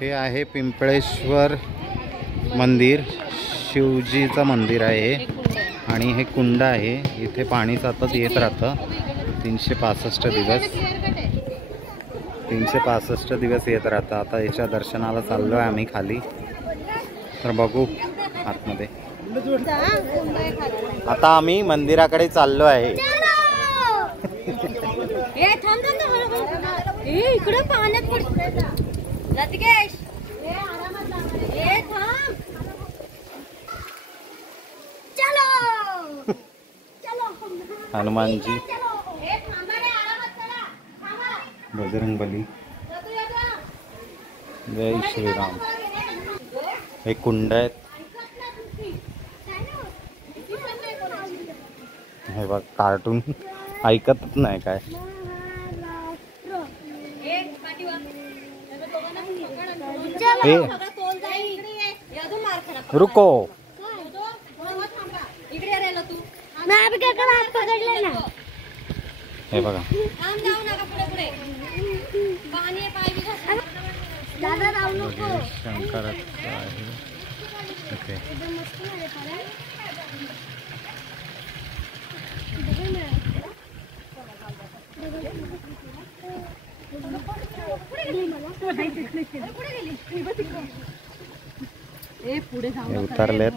हे आहे पिंपळेश्वर मंदिर, शिवजीचं मंदिर आहे आणि हे कुंड आहे. इथे पाणी सतत येत राहतं 365 दिवस. 365 दिवस येत राहतं. आता याच्या दर्शनाला चाललो आहे आम्ही खाली, तर बघू आतमध्ये. आता आम्ही मंदिराकडे चाललो आहे. इकडे पाण्यात रतिकेश चलो हनुमान जी, बजरंगबली, जय श्रीराम. हे कुंड आहेत. हे बघ कार्टून ऐकतच नाही काय. हे रुको, हे बघा शंकराचं आहे. ओके, उतरलेत.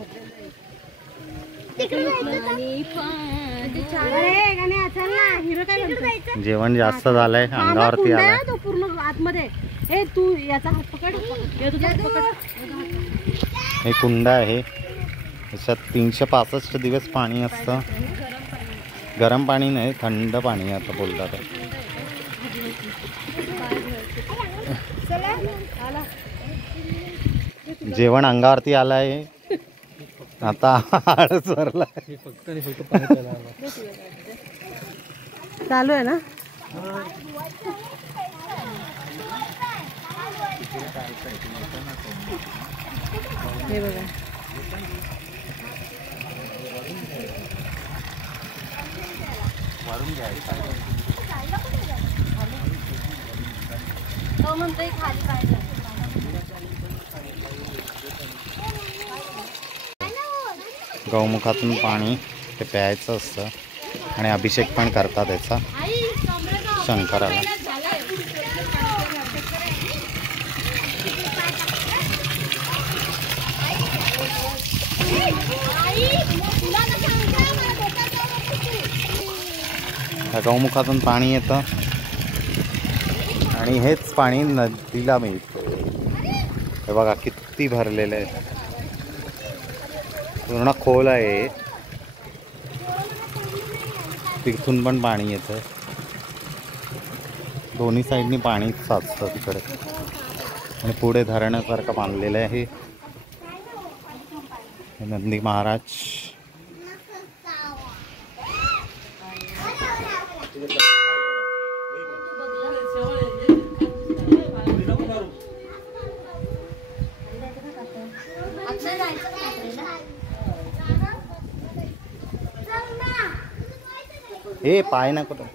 जेवण जास्त झालंय, अंगावरती आलाय. पूर्ण आतमध्ये. हे तू याचा हात पकड, हे कुंड आहे. याच्यात 365 दिवस पाणी असतं. गरम पाणी नाही, थंड पाणी आता बोलतात. जेवण अंगावरती आलाय. आता आळस भरलाय. चालू आहे ना. हे बघा गौमुखातून पाणी ते प्यायचं असतं आणि अभिषेक पण करतात त्याचा शंकराला. गौमुखातून पाणी येतं आणि हेच पाणी नदीला मिळतं. हे बघा किती भरलेलं आहे, पूर्ण खोल आहे. तिथून पण पाणी येतं. दोन्ही साईडनी पाणी साचतं तिकडे आणि पुढे धरणासारखं बांधलेलं आहे. नंदी महाराज. हे पाय ना कुठं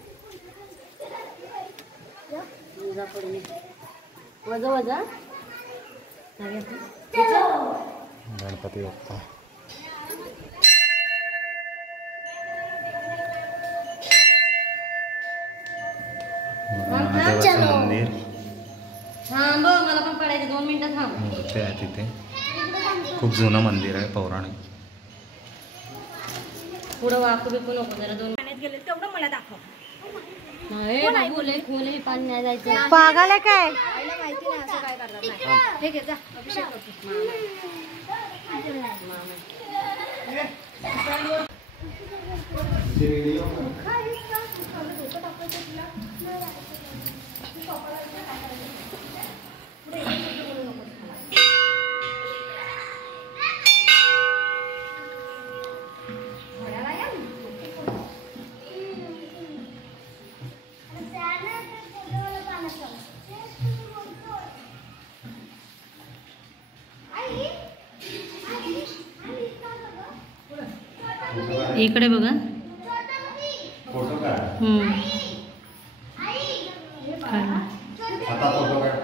गणपती बाप्पा. महादेवाचं मंदिर. मला पण पडायचं 2 मिनिटं थांब. मूर्ती आहे तिथे. खूप जुनं मंदिर आहे, पौराणिक. पुढं वाकू बिकू नको जरा. 2 पाण्यात गेले तेवढं मला दाखव. पाणी नाही जायचं. पागल आहे काय? माहिती नाही असं काय करणार नाही. ठीक आहे, जा अभिषेक करतो. इकडे बघा. फोटो काढ. आता फोटो काढ.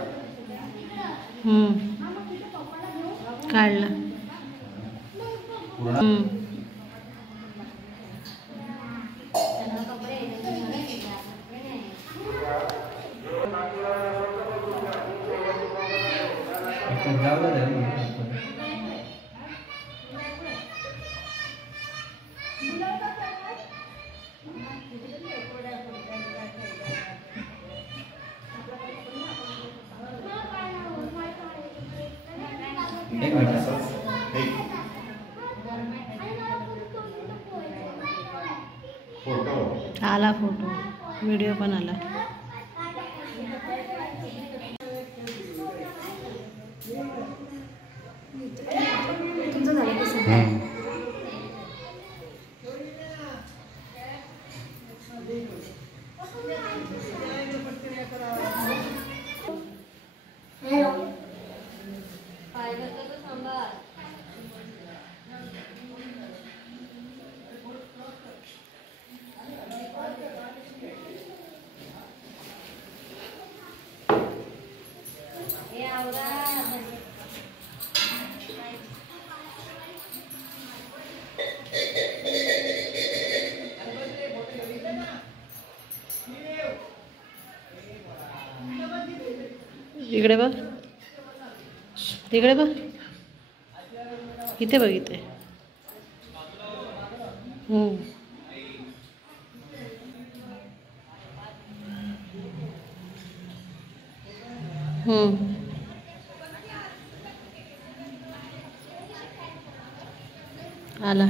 काढला. आला फोटो, व्हिडिओ पण आला. तुमचं झालं कसं? इकडे बघ, इकडे बघ, इथे बघ, इथे. आला.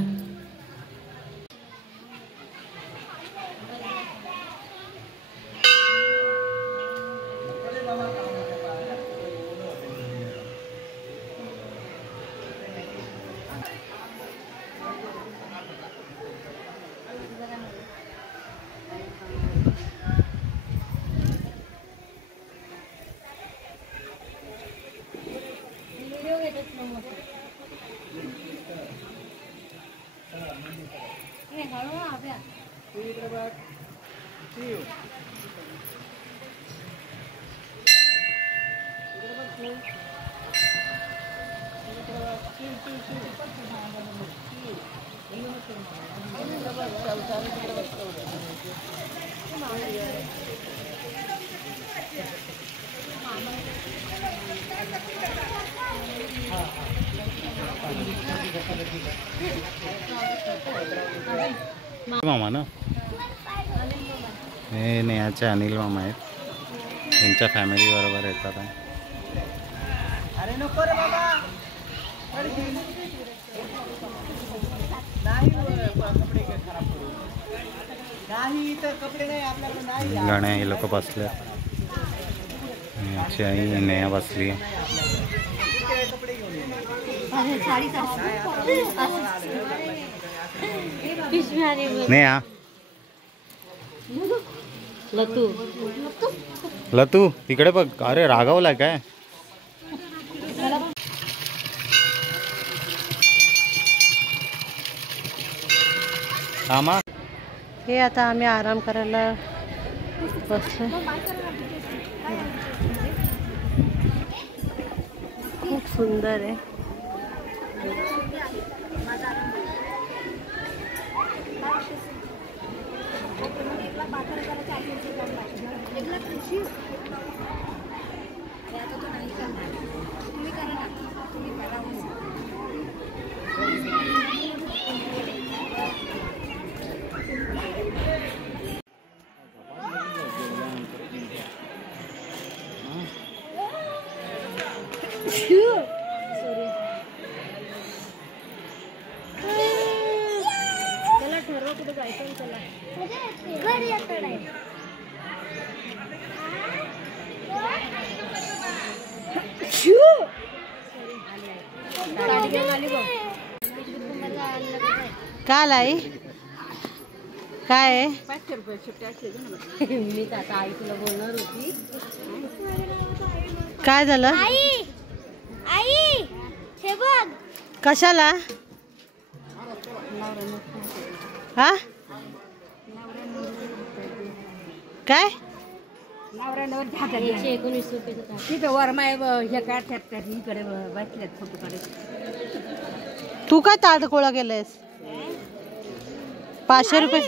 मामा ना, हे नेहाचे अनिल मामा आहेत. त्यांच्या फॅमिली बरोबर येतात. अरे नको रे बाबा, नाही तर कपडे नाही आपल्याकडे, नाही. गण्या हे लोक बसले. नेहाची आई नेहा बसली. नेहा, लतू, लतू इकडे बघ. अरे रागावला काय? आमा, हे आता आम्ही आराम करायला बसलो. खूप सुंदर आहे. चला ठरवा कुठे जायचं. चला घरी येतो नाही. काल आई काय मी आता आई तुला बोलणार होती. काय झालं? आई आई हे बघ. कशाला? हा काय 119 रुपये तिथं वरमाय हे काढतात इकडे बसल्यात फोटो काढत. तू काय ताट गोळा केलंयस? 500 रुपये